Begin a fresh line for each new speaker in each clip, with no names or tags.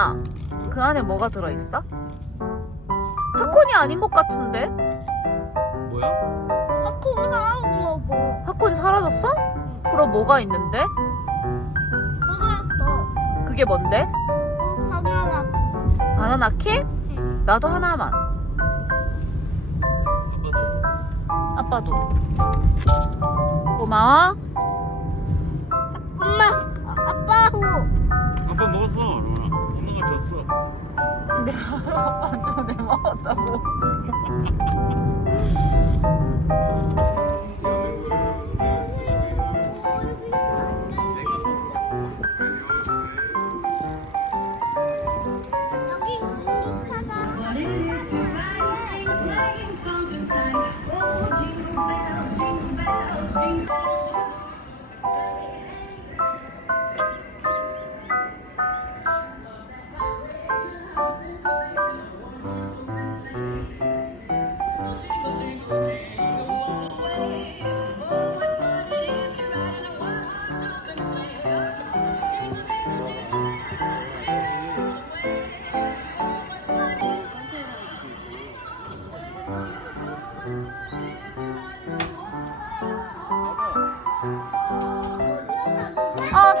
로운아, 그 안에 뭐가 들어있어? 팝콘이 아닌 것 같은데?
뭐야?
아프구나 엄마 뭐
팝콘이 사라졌어? 그럼 뭐가 있는데? 그게 뭔데?
또 바나나
바나나 킥? 나도 하나만.
아빠도.
아빠도. 고마워.
엄마 아, 아빠 호
아빠 먹었어, 로 나. 엄마가 줬어.
근데 아빠 전에 먹었다고.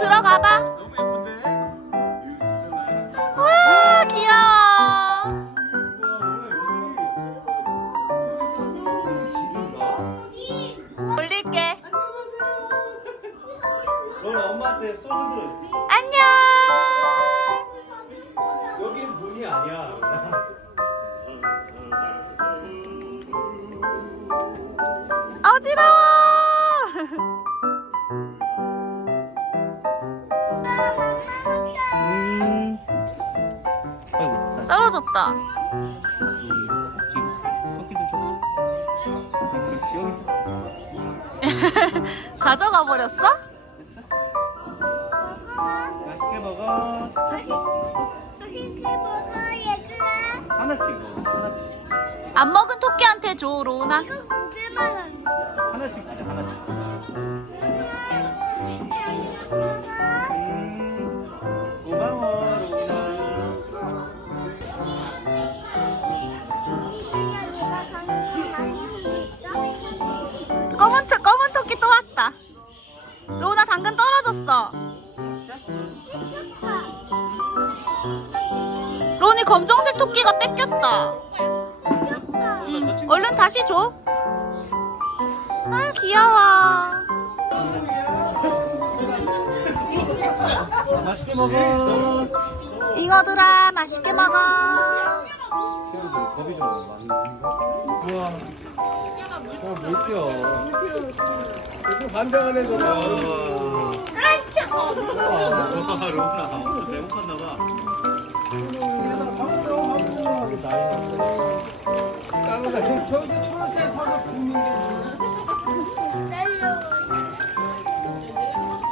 들어가 봐.
너무 예쁜데?
와, 귀여워. 올릴게.
로나 엄마한테 손 흔들어. 여기.
가져가 버렸어?
맛있게 먹어.
맛있게 먹어 얘들아
하나씩 먹어. 하나씩.
안 먹은 토끼한테 줘, 로우나.
이거
하나씩 주자, 하나씩.
떨어졌어. 로니 검정색 토끼가 뺏겼다.
친구.
얼른 다시 줘. 아, 귀여워.
맛있게 먹어.
잉어들아, 맛있게 먹어.
새우들 겁이 좀 많이 우와. 어, 물티어. 반장을 해서. 와, 로나. 배고팠나 봐.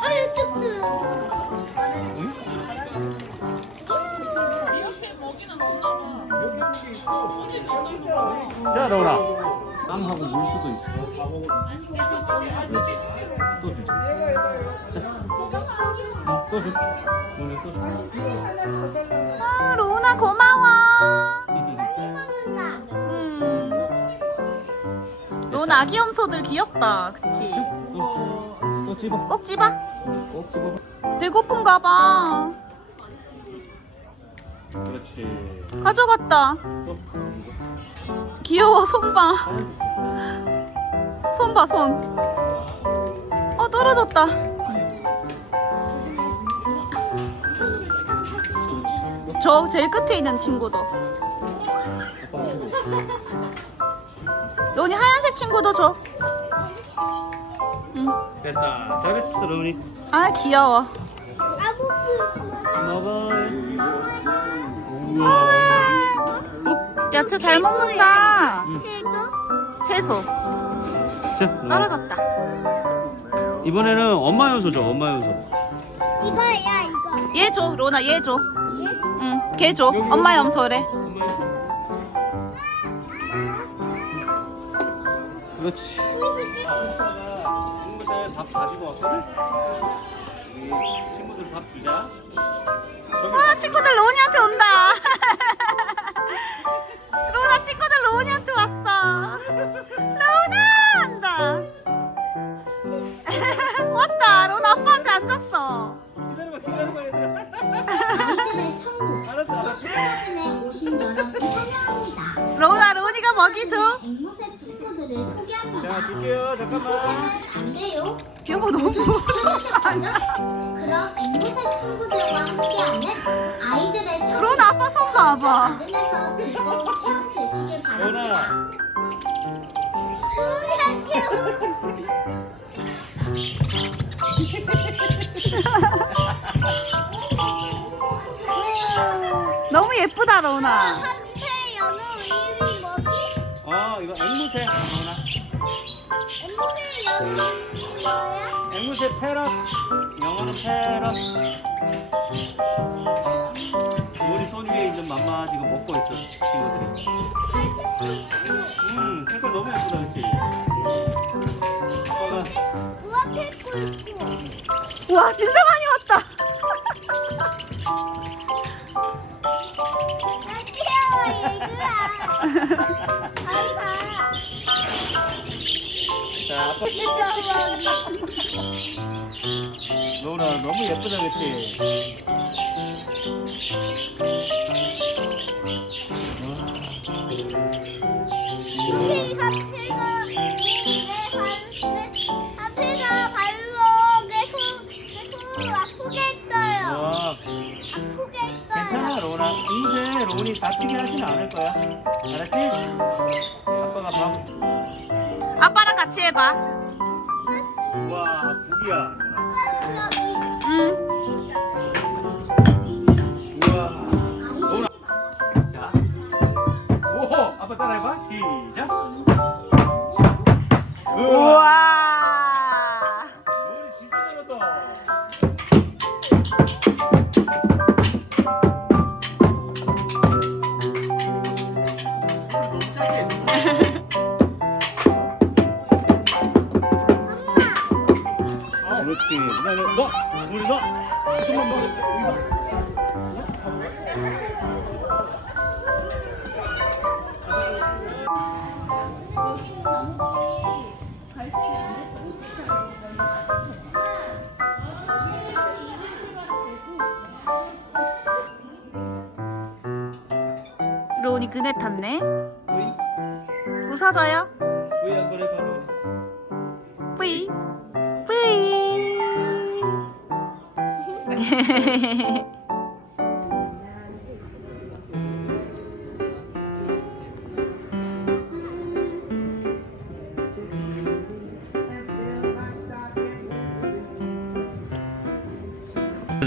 아유 뚝뚝
자, 로나. 빵하고 물 수도 있어. 또 로나.
아, 로우나 고마워. 음. 로우나 아기 염소들 귀엽다. 그치?
또, 또 집어.
꼭 집어.
꼭 집어.
배고픈가 봐.
그렇지.
가져갔다.
또.
귀여워, 손 봐. 손 봐, 손. 어, 떨어졌다. 저 제일 끝에 있는 친구도. 로니 하얀색 친구도 줘. 응.
됐다. 잘했어, 로니.
아, 귀여워.
먹어. 우와.
야채 잘 먹는다.
해도
채소.
자,
떨어졌다.
이번에는 엄마 요소 줘, 엄마 요소.
이거야 이거
얘 줘, 로나 얘 줘.
예?
응, 걔 줘. 엄마. 염소래.
그렇지. 공부장에 밥 가지고 왔거든? 우리 친구들 밥 주자. 저기
와 친구들 로운이한테 온다. 너무
그럼 앵무새 친구들과 함께하는 아이들의 천국
로운아 아빠 손 봐봐.
가든에서 즐거운 체험 되시길 바랍니다.
로나.
너무 예쁘다 로운아.
한테 연어 이름이 뭐지?
어 이거 앵무새. 로나.
앵무새?
앵무새 패럿. 영어는 패럿. 우리 손 위에 있는 맘마 지금 먹고 있어 친구들이. 음 색깔 너무 예쁘다 그치? 아빠가
우와 페이퍼 있고
와 진짜 많이 왔다.
나 귀여워 이거야
로나 너무 예쁘다 그치? 와
아프게 했어요
괜찮아 로나 이제 로운이 다치게 하진 않을 거야 알았지?
봐.
우와 북이야 그렇지. 그다음에 너, 우리 너, 손만 너, 여기 너.
로운이 그네 탔네.
V,
웃어줘요.
V 한번 해봐. 너.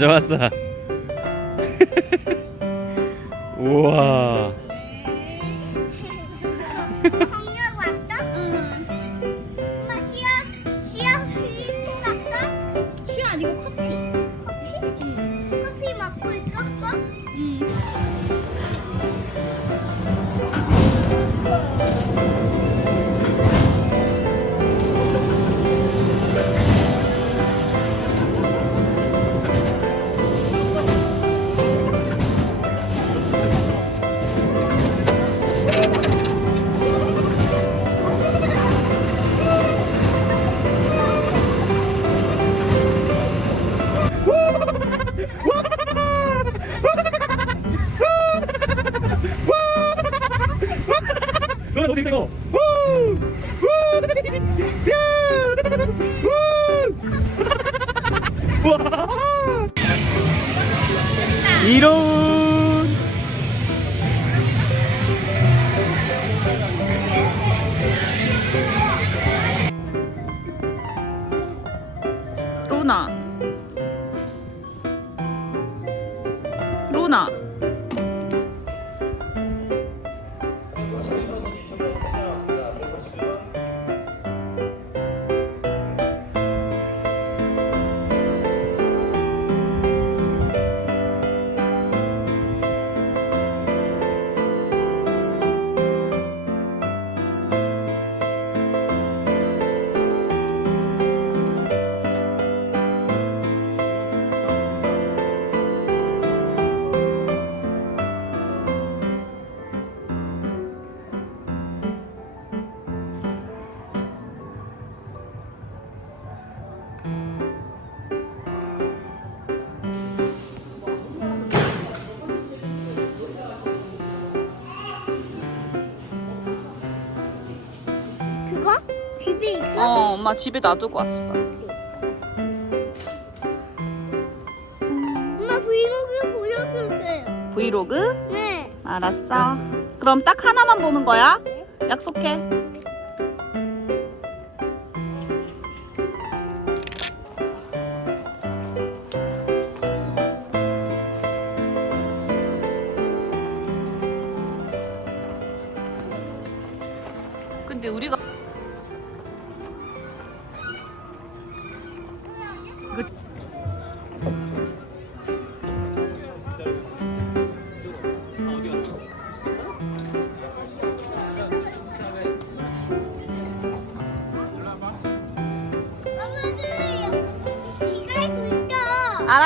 좋았어. 우와.
엄마
집에 놔두고 왔어.
엄마 브이로그 보여줄게요.
브이로그?
네.
알았어. 그럼 딱 하나만 보는 거야? 약속해.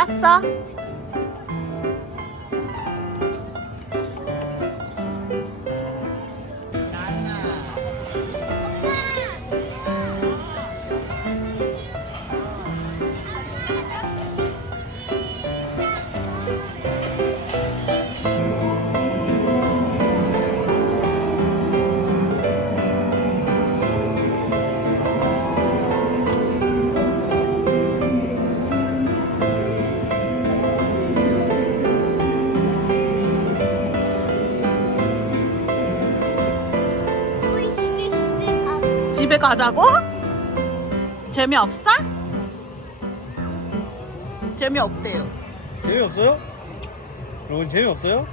알았어. 집에 가자고? 재미없어? 재미없대요.
재미없어요? 로운 재미없어요?